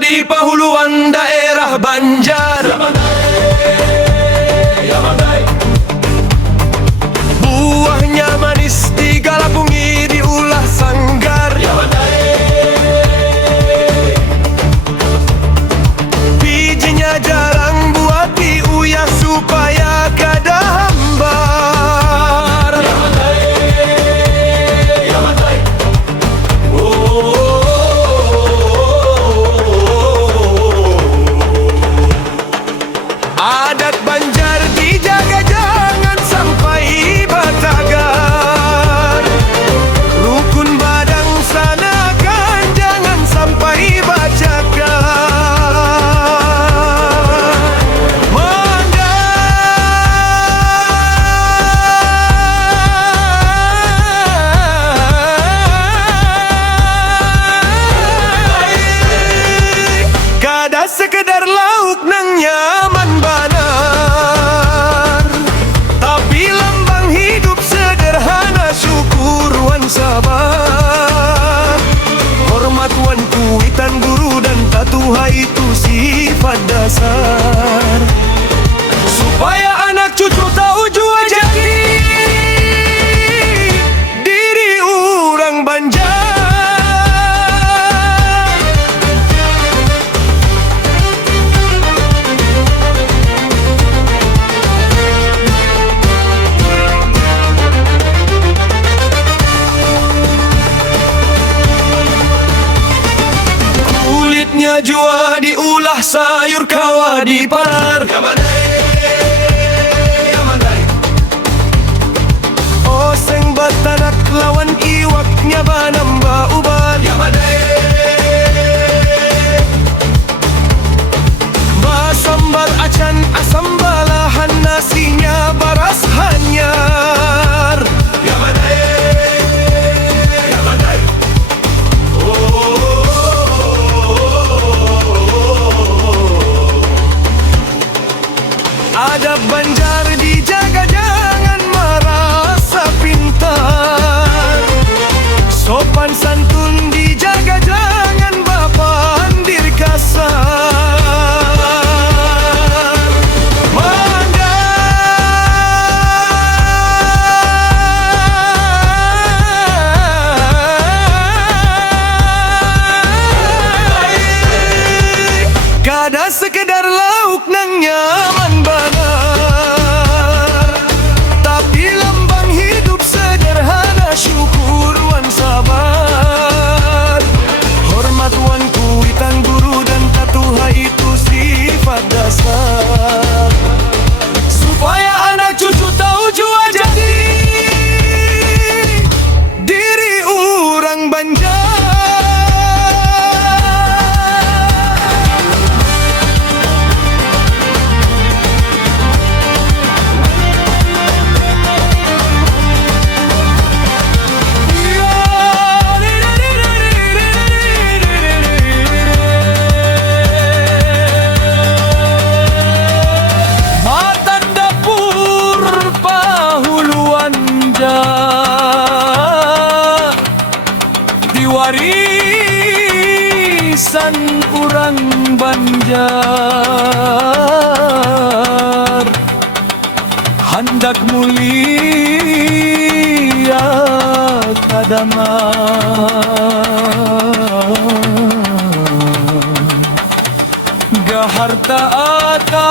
Di Pahuluan daerah Banjar, buahnya manis digalapungi diulah sanggar. Bijinya jarang buat diuyah supaya kada hambar. Adat Banjar dijaga jangan sampai batagar. Rukun badang sanakan jangan sampai bacakan. Kada sekedar lauk nang nyaman banar, tapi lambang hidup sederhana, syukur wan sabar. Hormat wan kuitan guru dan tatuha itu sifat dasar, supaya anak cucu tahu jua jadi diri orang Banjar. Kulitnya jua diulah sayur kawa dipanar. Oseng batanak lawan iwaknya banamba ubar. Basambar acan asam balahan, nasinya baras hanyar. Adab Banjar dijaga jangan merasa pintar. Sopan santun dijaga jangan bapandir kasar. Kada sekedar lauk nang nyaman banar, tapi lambang hidup sederhana, syukur wan sabar. Hormat wan kuitan guru dan tatuha itu sifat dasar, supaya anak cucu tahu jua jadi diri orang Banjar. Warisan urang Banjar, handak mulia kadangan, gaharta ata